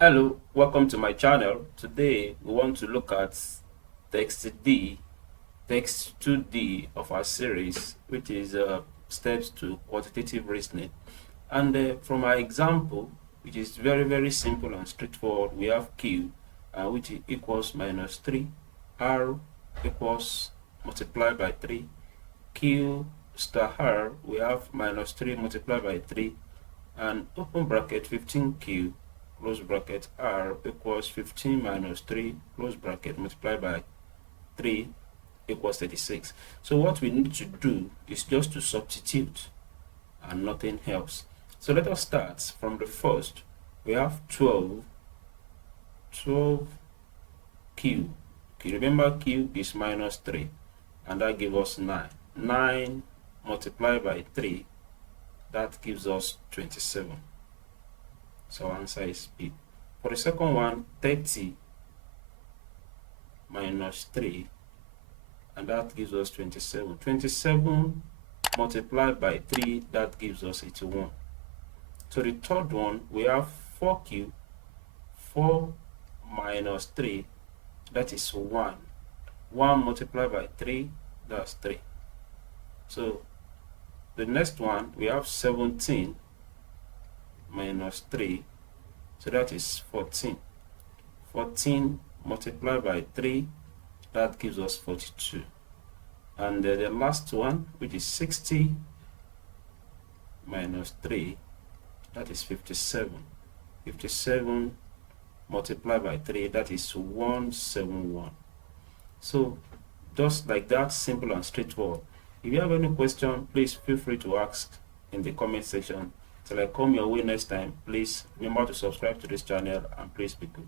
Hello, welcome to my channel. Today we want to look at text D, text 2D of our series, which is steps to quantitative reasoning. And from our example, which is very simple and straightforward, we have Q, which equals minus 3, R equals multiplied by 3, Q star R, we have minus 3 multiplied by 3, and open bracket 15Q close bracket R equals 15 minus 3 close bracket multiplied by 3 equals 36. So what we need to do is just to substitute and nothing else. So let us start from the first. We have 12 Q. Okay, remember Q is minus 3 and that gives us 9. 9 multiplied by 3, that gives us 27. So answer is B. For the second one, 30 minus 3, and that gives us 27. 27 multiplied by 3, that gives us 81. So the third one, we have 4Q, 4 minus 3, that is 1. 1 multiplied by 3, that's 3. So the next one, we have 17 minus 3, so that is 14. 14 multiplied by 3, that gives us 42. And the last one, which is 60 minus 3, that is 57. 57 multiplied by 3, that is 171. So just like that, simple and straightforward. If you have any question, please feel free to ask in the comment section. Till I come your way next time, please remember to subscribe to this channel and please be good.